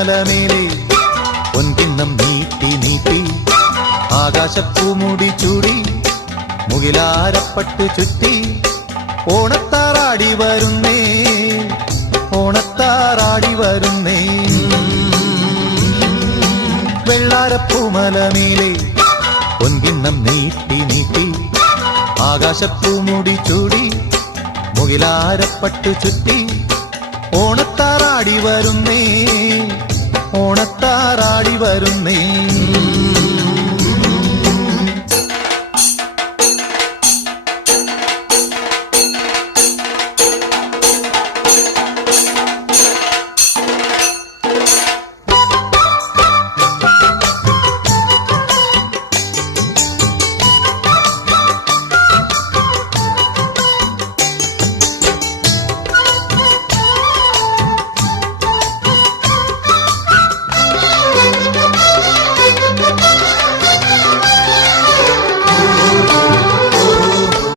പൂമലമേലെ പൊൻകിണ്ണം നീട്ടി നീട്ടി ആകാശപ്പൂമുടി ചൂടി മുകിലാരപ്പട്ട് ചുറ്റി ഓണത്താറാടി വരുന്നേ ഓണത്താറാടി വരുന്നേ വെള്ളാരപ്പൂമലമേലെ പൊൻകിണ്ണം നീട്ടി നീട്ടി ആകാശപ്പൂമുടി ചൂടി മുകിലാരപ്പട്ട് ചുറ്റി ഓണത്താറാടി വരുന്നേ ഓണത്താറാടി വരുന്നേ